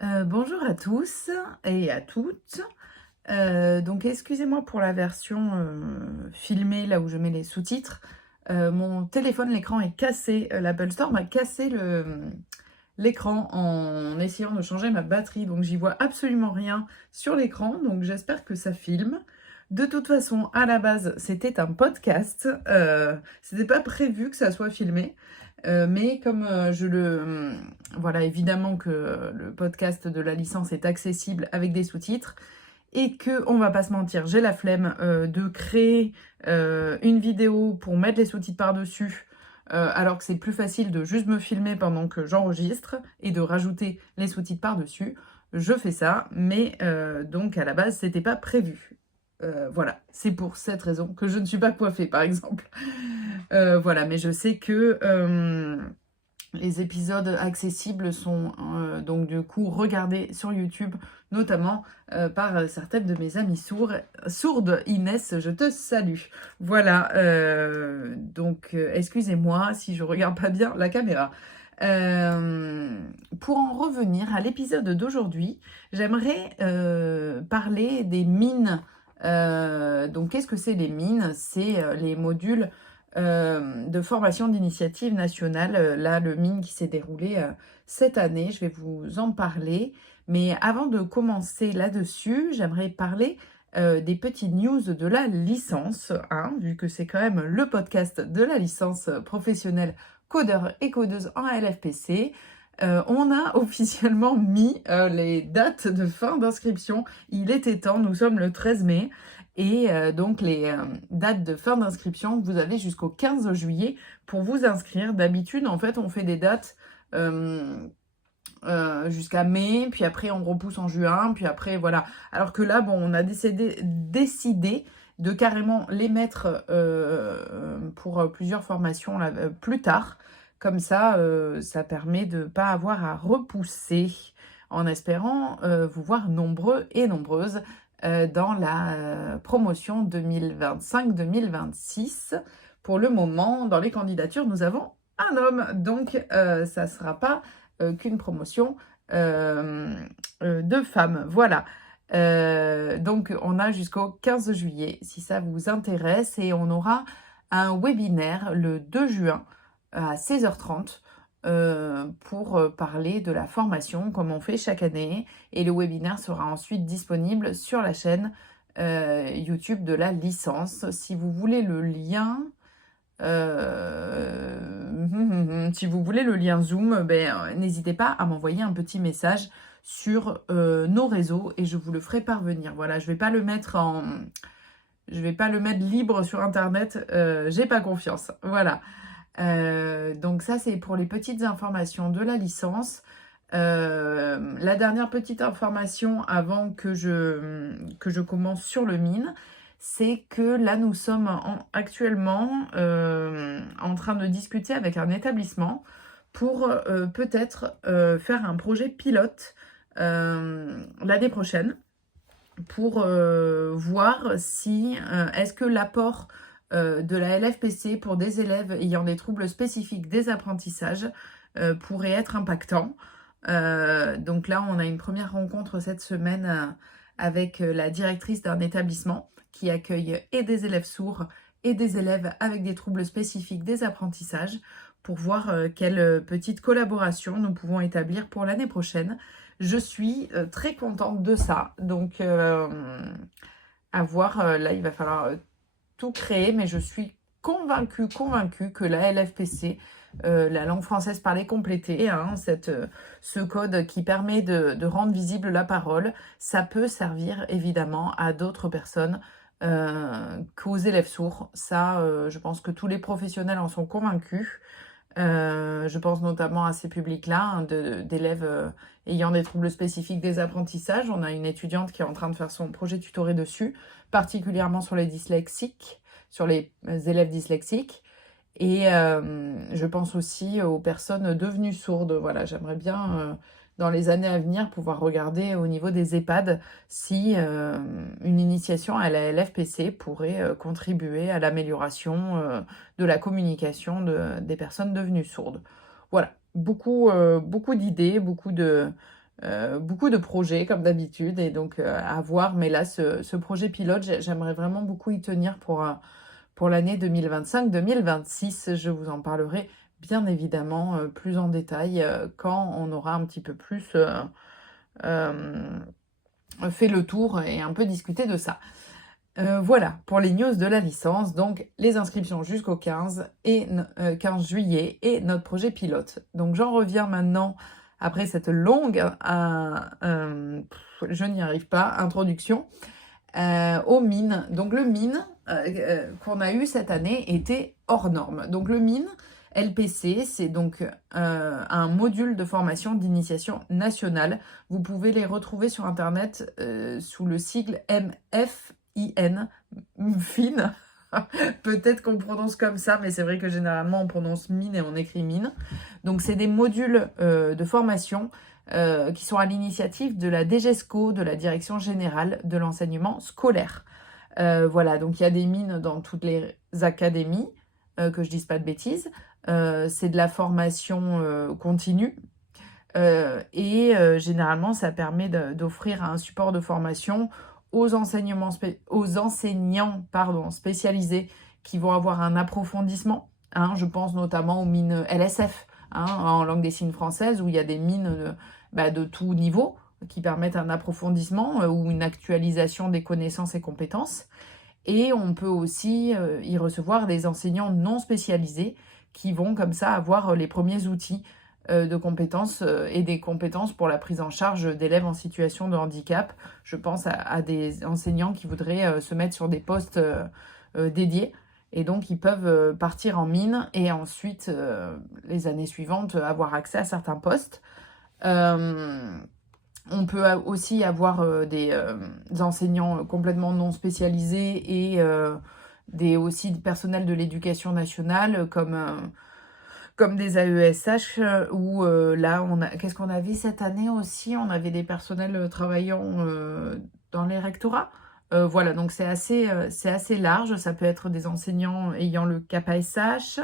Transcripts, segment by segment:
Bonjour à tous et à toutes. Donc excusez-moi pour la version, filmée, là où je mets les sous-titres. Mon téléphone, l'écran est cassé. L'Apple Store m'a cassé l'écran en essayant de changer ma batterie, donc j'y vois absolument rien sur l'écran, donc j'espère que ça filme. De toute façon, à la base, c'était un podcast, c'était pas prévu que ça soit filmé, mais comme voilà, évidemment que le podcast de la licence est accessible avec des sous-titres, et que, on va pas se mentir, j'ai la flemme de créer une vidéo pour mettre les sous-titres par-dessus, alors que c'est plus facile de juste me filmer pendant que j'enregistre et de rajouter les sous-titres par-dessus. Je fais ça, mais donc à la base, c'était pas prévu. Voilà, c'est pour cette raison que je ne suis pas coiffée, par exemple. Voilà, mais je sais que les épisodes accessibles sont donc du coup regardés sur YouTube, notamment par certaines de mes amies sourdes. Inès, je te salue. Voilà, donc excusez-moi si je regarde pas bien la caméra. Euh, pour en revenir à l'épisode d'aujourd'hui, j'aimerais parler des mines. Donc qu'est-ce que c'est les mines? C'est les modules de formation d'initiative nationale. Là, le MIN qui s'est déroulé cette année, je vais vous en parler. Mais avant de commencer là-dessus, j'aimerais parler des petites news de la licence, hein, vu que c'est quand même le podcast de la licence professionnelle codeur et codeuse en LFPC. On a officiellement mis les dates de fin d'inscription. Il était temps, nous sommes le 13 mai. Et donc les dates de fin d'inscription, vous avez jusqu'au 15 juillet pour vous inscrire. D'habitude, en fait, on fait des dates jusqu'à mai, puis après on repousse en juin, puis après voilà. Alors que là, bon, on a décidé de carrément les mettre pour plusieurs formations là, plus tard. Comme ça permet de ne pas avoir à repousser, en espérant vous voir nombreux et nombreuses dans la promotion 2025-2026. Pour le moment, dans les candidatures, nous avons un homme, donc ça ne sera pas qu'une promotion de femmes. Voilà. Donc, on a jusqu'au 15 juillet, si ça vous intéresse, et on aura un webinaire le 2 juin à 16h30 pour parler de la formation, comme on fait chaque année. Et le webinaire sera ensuite disponible sur la chaîne YouTube de la licence. Si vous voulez le lien, si vous voulez le lien Zoom, n'hésitez pas à m'envoyer un petit message sur nos réseaux et je vous le ferai parvenir. Voilà, je vais pas le mettre libre sur Internet. J'ai pas confiance. Voilà. Donc ça, c'est pour les petites informations de la licence. La dernière petite information avant que je commence sur le mine, c'est que là, nous sommes actuellement en train de discuter avec un établissement pour peut-être faire un projet pilote l'année prochaine pour voir si est-ce que l'apport de la LFPC pour des élèves ayant des troubles spécifiques des apprentissages pourrait être impactant. Donc là, on a une première rencontre cette semaine avec la directrice d'un établissement qui accueille et des élèves sourds et des élèves avec des troubles spécifiques des apprentissages pour voir quelle petite collaboration nous pouvons établir pour l'année prochaine. Je suis très contente de ça. Donc, à voir, là, il va falloir tout créer, mais je suis convaincue que la LFPC, la langue française parlée complétée, hein, ce code qui permet de rendre visible la parole, ça peut servir évidemment à d'autres personnes qu'aux élèves sourds. Ça, je pense que tous les professionnels en sont convaincus. Je pense notamment à ces publics-là, hein, d'élèves ayant des troubles spécifiques des apprentissages. On a une étudiante qui est en train de faire son projet tutoré dessus, particulièrement sur les dyslexiques, sur les élèves dyslexiques. Et je pense aussi aux personnes devenues sourdes. Voilà, j'aimerais bien, dans les années à venir, pouvoir regarder au niveau des EHPAD si une initiation à la LFPC pourrait contribuer à l'amélioration de la communication des personnes devenues sourdes. Voilà, beaucoup d'idées, beaucoup beaucoup de projets comme d'habitude et donc à voir. Mais là, ce projet pilote, j'aimerais vraiment beaucoup y tenir pour l'année 2025-2026. Je vous en parlerai bien évidemment plus en détail quand on aura un petit peu plus euh, fait le tour et un peu discuté de ça. Voilà, pour les news de la licence, donc les inscriptions jusqu'au 15, 15 juillet et notre projet pilote. Donc j'en reviens maintenant, après cette longue, je n'y arrive pas, introduction, aux mines. Donc le mine qu'on a eu cette année était hors norme. Donc le mine LPC, c'est donc un module de formation d'initiation nationale. Vous pouvez les retrouver sur Internet sous le sigle MFIN, MFIN. Peut-être qu'on prononce comme ça, mais c'est vrai que généralement on prononce mine et on écrit mine. Donc c'est des modules de formation qui sont à l'initiative de la DGESCO, de la Direction Générale de l'Enseignement Scolaire. Voilà, donc il y a des mines dans toutes les académies, que je dise pas de bêtises. C'est de la formation continue. Généralement, ça permet d'offrir un support de formation aux enseignants spécialisés qui vont avoir un approfondissement. Hein, je pense notamment aux mines LSF, hein, en langue des signes française, où il y a des mines de tout niveau qui permettent un approfondissement ou une actualisation des connaissances et compétences. Et on peut aussi y recevoir des enseignants non spécialisés qui vont comme ça avoir les premiers outils de compétences et des compétences pour la prise en charge d'élèves en situation de handicap. Je pense à des enseignants qui voudraient se mettre sur des postes dédiés. Et donc, ils peuvent partir en mine et ensuite, les années suivantes, avoir accès à certains postes. On peut aussi avoir des enseignants complètement non spécialisés et aussi du personnel de l'éducation nationale comme des AESH où là, qu'est-ce qu'on avait cette année aussi? On avait des personnels travaillant dans les rectorats. Voilà, donc c'est assez large. Ça peut être des enseignants ayant le CAPASH,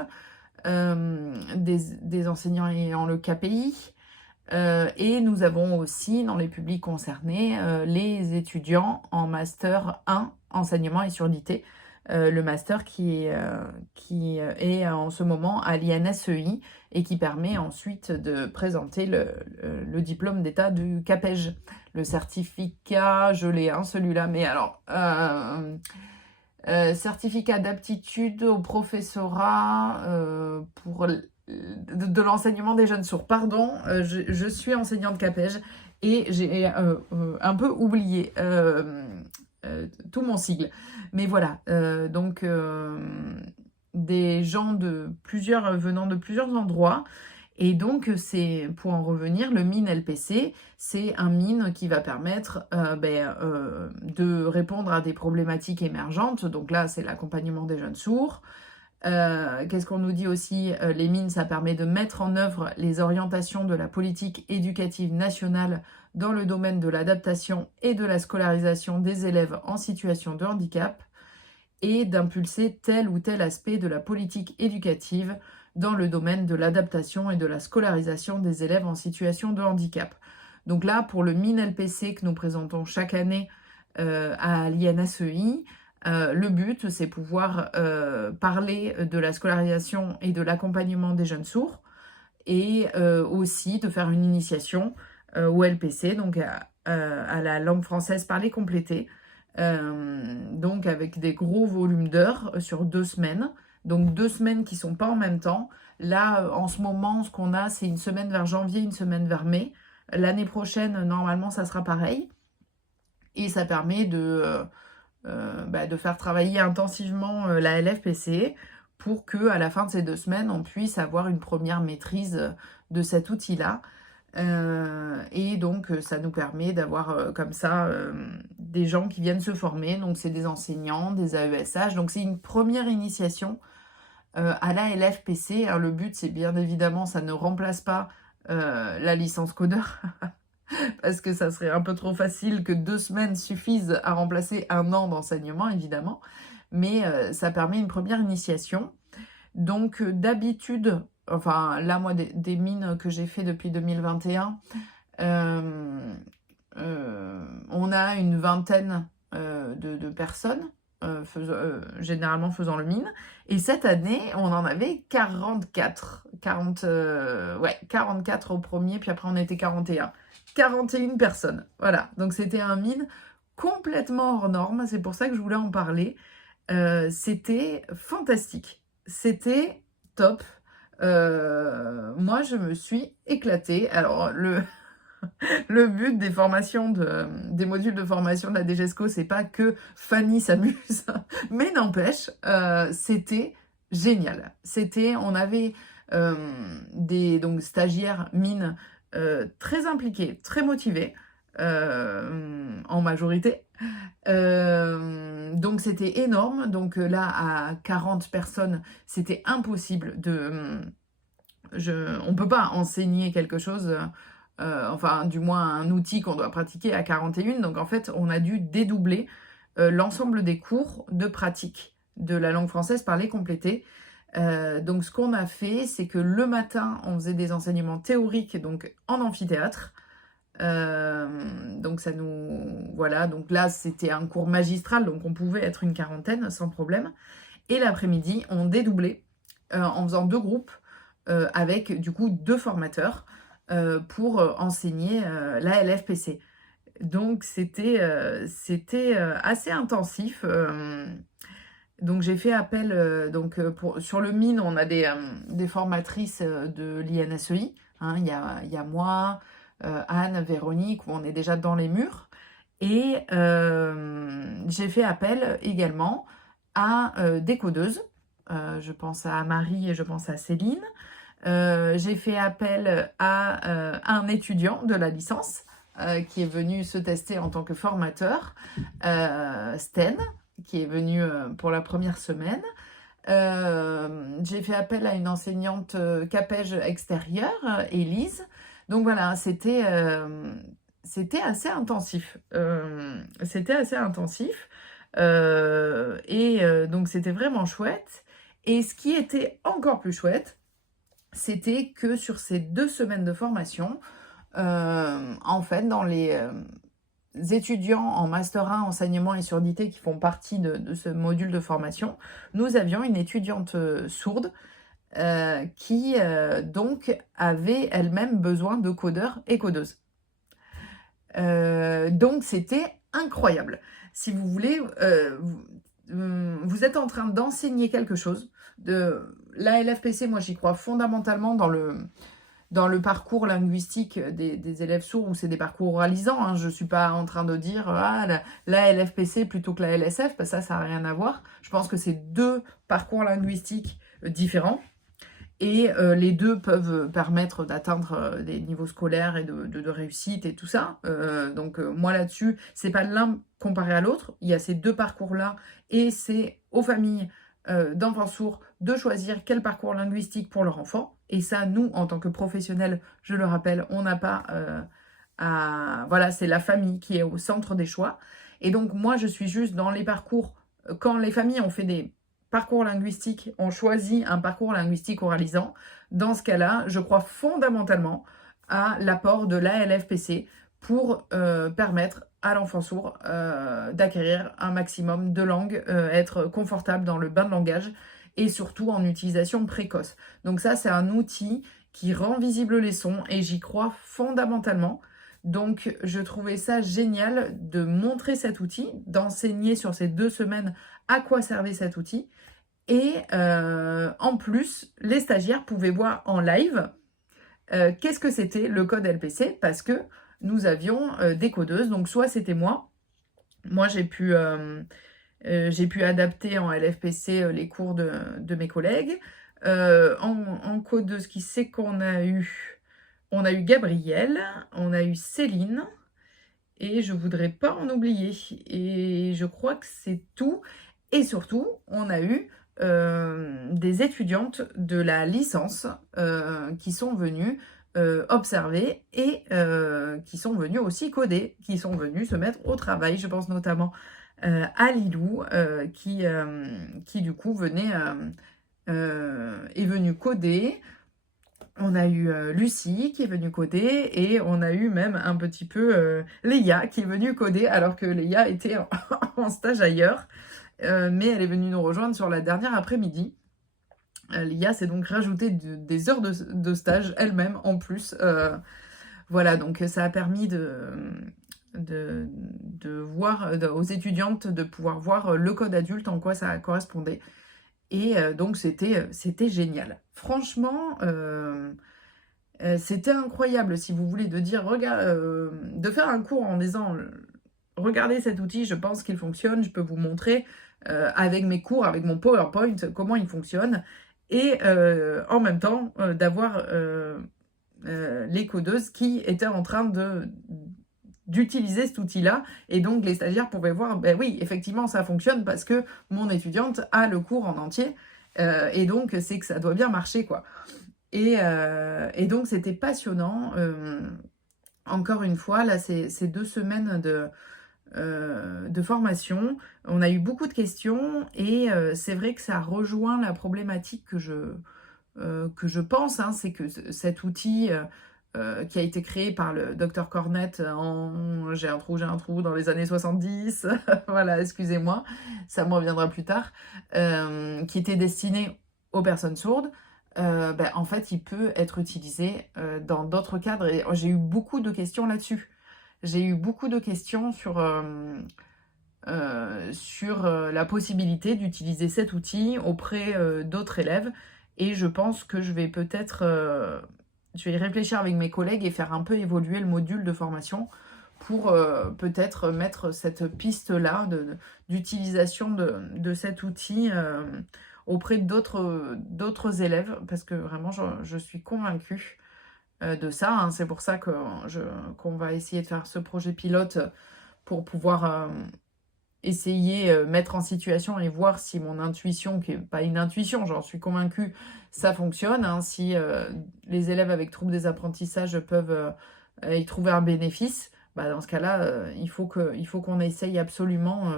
des enseignants ayant le KPI. Et nous avons aussi, dans les publics concernés, les étudiants en Master 1, enseignement et surdité, le master qui est en ce moment à l'INSEI et qui permet ensuite de présenter le diplôme d'état du CAPEJ. Le certificat, je l'ai, celui-là, mais alors... certificat d'aptitude au professorat pour de l'enseignement des jeunes sourds. Pardon, je suis enseignante CAPEJ et j'ai un peu oublié tout mon sigle. Mais voilà, donc des gens venant de plusieurs endroits. Et donc, c'est pour en revenir, le mine LPC, c'est un mine qui va permettre de répondre à des problématiques émergentes. Donc là, c'est l'accompagnement des jeunes sourds. Qu'est-ce qu'on nous dit aussi? Les mines, ça permet de mettre en œuvre les orientations de la politique éducative nationale dans le domaine de l'adaptation et de la scolarisation des élèves en situation de handicap et d'impulser tel ou tel aspect de la politique éducative dans le domaine de l'adaptation et de la scolarisation des élèves en situation de handicap. Donc là, pour le mine LPC que nous présentons chaque année à l'INSEI, le but, c'est pouvoir parler de la scolarisation et de l'accompagnement des jeunes sourds et aussi de faire une initiation au LPC, donc à la langue française parlée complétée, donc avec des gros volumes d'heures sur 2 semaines. Donc 2 semaines qui ne sont pas en même temps. Là, en ce moment, ce qu'on a, c'est une semaine vers janvier, une semaine vers mai. L'année prochaine, normalement, ça sera pareil. Et ça permet de faire travailler intensivement la LFPC pour qu'à la fin de ces 2 semaines, on puisse avoir une première maîtrise de cet outil-là. Et donc, ça nous permet d'avoir comme ça des gens qui viennent se former. Donc, c'est des enseignants, des AESH. Donc, c'est une première initiation à la LFPC. Alors, le but, c'est bien évidemment, ça ne remplace pas la licence codeur. Parce que ça serait un peu trop facile que 2 semaines suffisent à remplacer 1 an d'enseignement, évidemment. Mais ça permet une première initiation. Donc, d'habitude, enfin, là, moi, des mines que j'ai fait depuis 2021, On a une vingtaine de personnes généralement faisant le mine. Et cette année, on en avait 44. 44 au premier, puis après on était 41. 41 personnes. Voilà, donc c'était un mine complètement hors norme. C'est pour ça que je voulais en parler. C'était fantastique. C'était top. Moi, je me suis éclatée. Alors, le but des formations, des modules de formation de la DGESCO, c'est pas que Fanny s'amuse, mais n'empêche, c'était génial. On avait des donc, stagiaires mines très impliqués, très motivés, en majorité. Donc c'était énorme. Donc là, à 40 personnes, c'était impossible on peut pas enseigner quelque chose, enfin du moins un outil qu'on doit pratiquer à 41. Donc en fait, on a dû dédoubler l'ensemble des cours de pratique de la langue française parlée complétée. Donc ce qu'on a fait, c'est que le matin, on faisait des enseignements théoriques donc en amphithéâtre. Donc ça nous... Voilà, donc là c'était un cours magistral, donc on pouvait être une quarantaine sans problème. Et l'après-midi, on dédoublait en faisant 2 groupes avec du coup 2 formateurs pour enseigner la LFPC. Donc c'était assez intensif. Donc j'ai fait appel, sur le mine, on a des formatrices de l'INSEI. Hein, il y a moi, Anne, Véronique, où on est déjà dans les murs. Et j'ai fait appel également à des codeuses. Je pense à Marie et je pense à Céline. J'ai fait appel à un étudiant de la licence qui est venu se tester en tant que formateur, Sten, qui est venu pour la première semaine. J'ai fait appel à une enseignante CAPEJ extérieure, Élise. Donc voilà, c'était assez intensif. Donc c'était vraiment chouette. Et ce qui était encore plus chouette, c'était que sur ces 2 semaines de formation, en fait, dans les étudiants en Master 1 enseignement et surdité qui font partie de ce module de formation, nous avions une étudiante sourde qui donc avait elle-même besoin de codeurs et codeuses. Donc c'était incroyable. Si vous voulez, vous êtes en train d'enseigner quelque chose. La LFPC, moi j'y crois fondamentalement dans le parcours linguistique des élèves sourds, où c'est des parcours oralisants. Hein. Je ne suis pas en train de dire la LFPC plutôt que la LSF, parce que ça n'a rien à voir. Je pense que c'est 2 parcours linguistiques différents. Et les 2 peuvent permettre d'atteindre des niveaux scolaires et de réussite et tout ça. Donc moi là-dessus, c'est pas l'un comparé à l'autre. Il y a ces 2 parcours-là et c'est aux familles d'enfants sourds de choisir quel parcours linguistique pour leur enfant. Et ça, nous, en tant que professionnels, je le rappelle, on n'a pas Voilà, c'est la famille qui est au centre des choix. Et donc moi, je suis juste dans les parcours. Quand les familles ont fait des parcours linguistique, on choisit un parcours linguistique oralisant. Dans ce cas-là, je crois fondamentalement à l'apport de l'ALFPC pour permettre à l'enfant sourd d'acquérir un maximum de langues, être confortable dans le bain de langage et surtout en utilisation précoce. Donc ça, c'est un outil qui rend visible les sons et j'y crois fondamentalement. Donc, je trouvais ça génial de montrer cet outil, d'enseigner sur ces 2 semaines à quoi servait cet outil. Et en plus, les stagiaires pouvaient voir en live qu'est-ce que c'était le code LPC, parce que nous avions des codeuses. Donc soit c'était moi j'ai pu adapter en LFPC les cours de mes collègues. En codeuse, qui c'est qu'on a eu? On a eu Gabrielle, on a eu Céline, et je voudrais pas en oublier. Et je crois que c'est tout. Et surtout, on a eu des étudiantes de la licence qui sont venues observer et qui sont venues aussi coder, qui sont venues se mettre au travail. Je pense notamment à Lilou qui du coup est venue coder. On a eu Lucie qui est venue coder et on a eu même un petit peu Léa qui est venue coder alors que Léa était en stage ailleurs. Mais elle est venue nous rejoindre sur la dernière après-midi. Léa s'est donc rajouté des heures de stage elle-même en plus. Voilà, donc ça a permis de voir aux étudiantes de pouvoir voir le code adulte, en quoi ça correspondait. Et donc c'était génial. Franchement, c'était incroyable, si vous voulez, de dire, de faire un cours en disant, regardez cet outil, je pense qu'il fonctionne, je peux vous montrer avec mes cours, avec mon PowerPoint, comment il fonctionne. Et en même temps, d'avoir les codeuses qui étaient en train d'utiliser cet outil-là. Et donc, les stagiaires pouvaient voir, ben oui, effectivement, ça fonctionne parce que mon étudiante a le cours en entier. Et donc, c'est que ça doit bien marcher, quoi. Et donc, c'était passionnant. Encore une fois, là, c'est 2 semaines de formation. On a eu beaucoup de questions et c'est vrai que ça rejoint la problématique que je pense, hein, c'est que cet outil qui a été créé par le docteur Cornette j'ai un trou, dans les années 70, voilà, excusez-moi, ça me reviendra plus tard, qui était destiné aux personnes sourdes, en fait, il peut être utilisé dans d'autres cadres. Et j'ai eu beaucoup de questions là-dessus. J'ai eu beaucoup de questions sur la possibilité d'utiliser cet outil auprès d'autres élèves. Et je pense que je vais je vais y réfléchir avec mes collègues et faire un peu évoluer le module de formation pour peut-être mettre cette piste-là d'utilisation de cet outil auprès d'autres élèves, parce que vraiment, je suis convaincue de ça, hein. C'est pour ça qu'on va essayer de faire ce projet pilote pour pouvoir essayer, mettre en situation et voir si mon intuition, qui n'est pas une intuition, j'en suis convaincue, ça fonctionne, hein. Si les élèves avec troubles des apprentissages peuvent y trouver un bénéfice, bah dans ce cas-là, il faut qu'on essaye absolument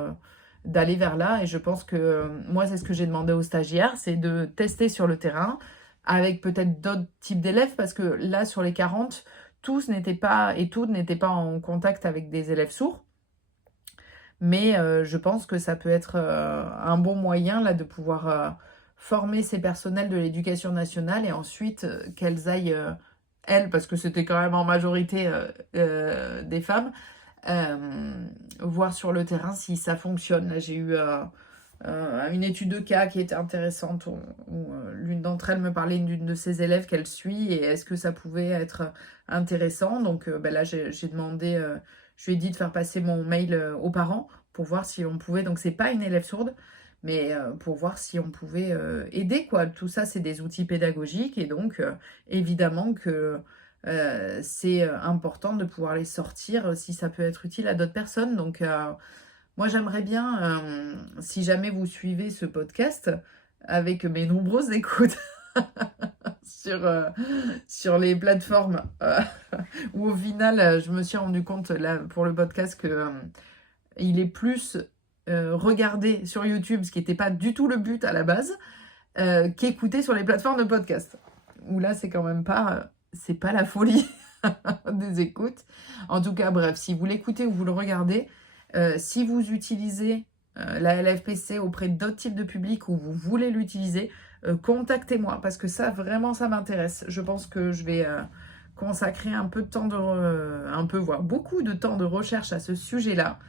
d'aller vers là. Et je pense que moi, c'est ce que j'ai demandé aux stagiaires, c'est de tester sur le terrain avec peut-être d'autres types d'élèves, parce que là, sur les 40, tous n'étaient pas et toutes n'étaient pas en contact avec des élèves sourds. Mais je pense que ça peut être un bon moyen là de pouvoir former ces personnels de l'éducation nationale et ensuite qu'elles aillent, elles, parce que c'était quand même en majorité des femmes, voir sur le terrain si ça fonctionne. Là, j'ai eu une étude de cas qui était intéressante où l'une d'entre elles me parlait d'une de ses élèves qu'elle suit et est-ce que ça pouvait être intéressant. Donc là, j'ai demandé... je lui ai dit de faire passer mon mail aux parents pour voir si on pouvait, donc c'est pas une élève sourde, mais pour voir si on pouvait aider, quoi. Tout ça, c'est des outils pédagogiques et donc évidemment que c'est important de pouvoir les sortir si ça peut être utile à d'autres personnes. Donc moi, j'aimerais bien, si jamais vous suivez ce podcast avec mes nombreuses écoutes sur les plateformes où au final, je me suis rendu compte là pour le podcast que il est plus regardé sur YouTube, ce qui n'était pas du tout le but à la base, qu'écouté sur les plateformes de podcast. Où là, c'est quand même pas, c'est pas la folie des écoutes. En tout cas, bref, si vous l'écoutez ou vous le regardez, si vous utilisez la LFPC auprès d'autres types de publics ou vous voulez l'utiliser, contactez-moi parce que ça, vraiment, ça m'intéresse. Je pense que je vais consacrer un peu de temps, voire beaucoup de temps de recherche à ce sujet-là.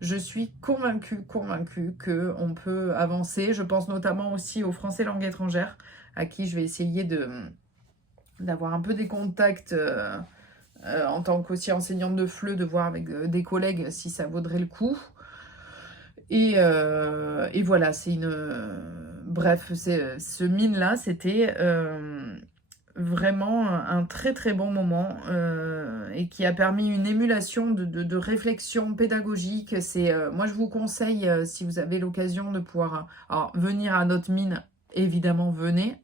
Je suis convaincue qu'on peut avancer. Je pense notamment aussi aux Français langue étrangère, à qui je vais essayer d'avoir un peu des contacts en tant qu'aussi enseignante de FLE, de voir avec des collègues si ça vaudrait le coup. Et voilà, c'est bref, ce mine-là, c'était vraiment un très très bon moment et qui a permis une émulation de réflexion pédagogique. Moi, je vous conseille, si vous avez l'occasion de pouvoir venir à notre mine, évidemment, venez,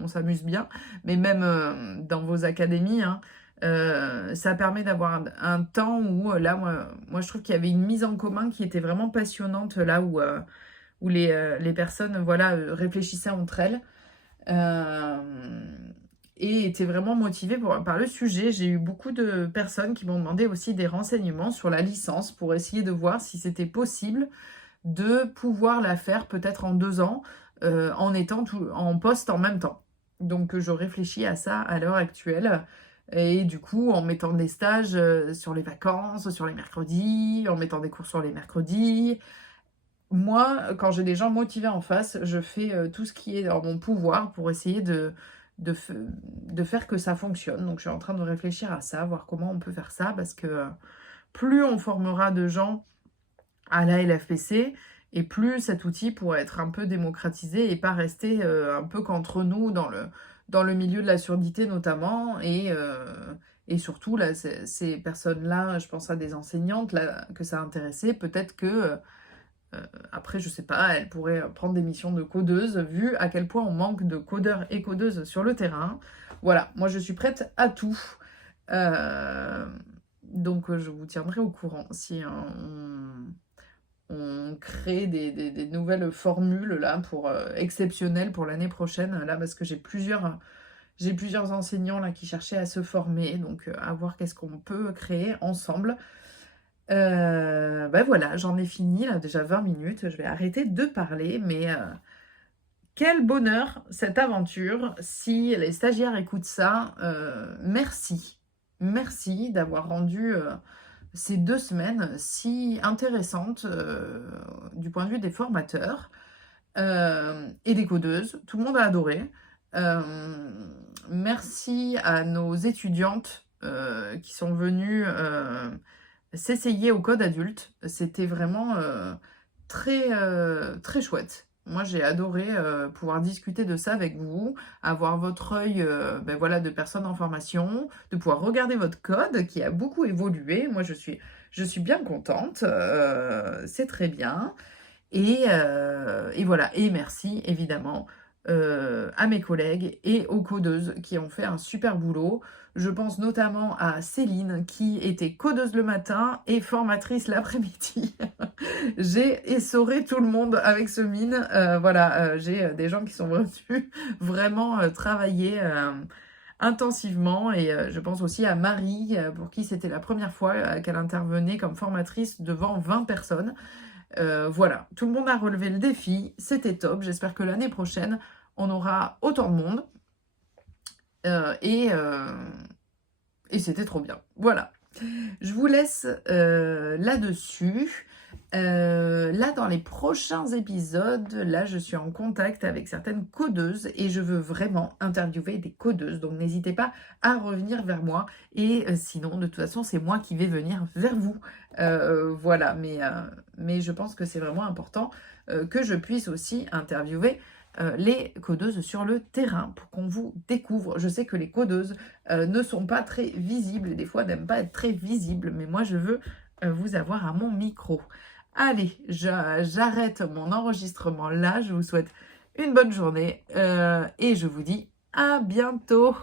on s'amuse bien, mais même dans vos académies, hein, ça permet d'avoir un temps où, là, moi, je trouve qu'il y avait une mise en commun qui était vraiment passionnante, là où les personnes, voilà, réfléchissaient entre elles. et étaient vraiment motivés par le sujet. J'ai eu beaucoup de personnes qui m'ont demandé aussi des renseignements sur la licence pour essayer de voir si c'était possible de pouvoir la faire peut-être en 2 ans en étant en poste en même temps. Donc je réfléchis à ça à l'heure actuelle. Et du coup, en mettant des stages sur les vacances, sur les mercredis, en mettant des cours sur les mercredis. Moi, quand j'ai des gens motivés en face, je fais tout ce qui est dans mon pouvoir pour essayer de, f- de faire que ça fonctionne. Donc je suis en train de réfléchir à ça, voir comment on peut faire ça, parce que plus on formera de gens à la LFPC, et plus cet outil pourrait être un peu démocratisé et pas rester un peu qu'entre nous dans le milieu de la surdité notamment. Et surtout, là, ces personnes-là, je pense à des enseignantes là, que ça a intéressé, peut-être que après, je sais pas, elles pourraient prendre des missions de codeuses, vu à quel point on manque de codeurs et codeuses sur le terrain. Voilà, moi je suis prête à tout. Euh, donc je vous tiendrai au courant si on crée des nouvelles formules là pour exceptionnelles pour l'année prochaine là, parce que j'ai plusieurs enseignants là qui cherchaient à se former, donc à voir qu'est-ce qu'on peut créer ensemble. Ben voilà, j'en ai fini là, déjà 20 minutes, je vais arrêter de parler, mais quel bonheur cette aventure. Si les stagiaires écoutent ça, merci. Merci d'avoir rendu ces 2 semaines si intéressantes du point de vue des formateurs et des codeuses. Tout le monde a adoré. Merci à nos étudiantes qui sont venues s'essayer au code adulte. C'était vraiment très chouette. Moi, j'ai adoré pouvoir discuter de ça avec vous, avoir votre œil ben voilà, de personne en formation, de pouvoir regarder votre code qui a beaucoup évolué. Moi, je suis bien contente. C'est très bien. Et voilà. Et merci, évidemment, à mes collègues et aux codeuses qui ont fait un super boulot. Je pense notamment à Céline, qui était codeuse le matin et formatrice l'après-midi. J'ai essoré tout le monde avec ce mine. Voilà, j'ai des gens qui sont venus vraiment travailler intensivement. Et je pense aussi à Marie, pour qui c'était la première fois qu'elle intervenait comme formatrice devant 20 personnes. Voilà, tout le monde a relevé le défi, c'était top. J'espère que l'année prochaine, on aura autant de monde. Euh, et, euh, et c'était trop bien. Voilà. Je vous laisse là-dessus. Là, dans les prochains épisodes, là, je suis en contact avec certaines codeuses et je veux vraiment interviewer des codeuses. Donc, n'hésitez pas à revenir vers moi. Et sinon, de toute façon, c'est moi qui vais venir vers vous. Voilà, mais je pense que c'est vraiment important que je puisse aussi interviewer les codeuses sur le terrain pour qu'on vous découvre. Je sais que les codeuses ne sont pas très visibles et des fois n'aiment pas être très visibles, mais moi je veux vous avoir à mon micro. Allez, j'arrête mon enregistrement là, je vous souhaite une bonne journée et je vous dis à bientôt.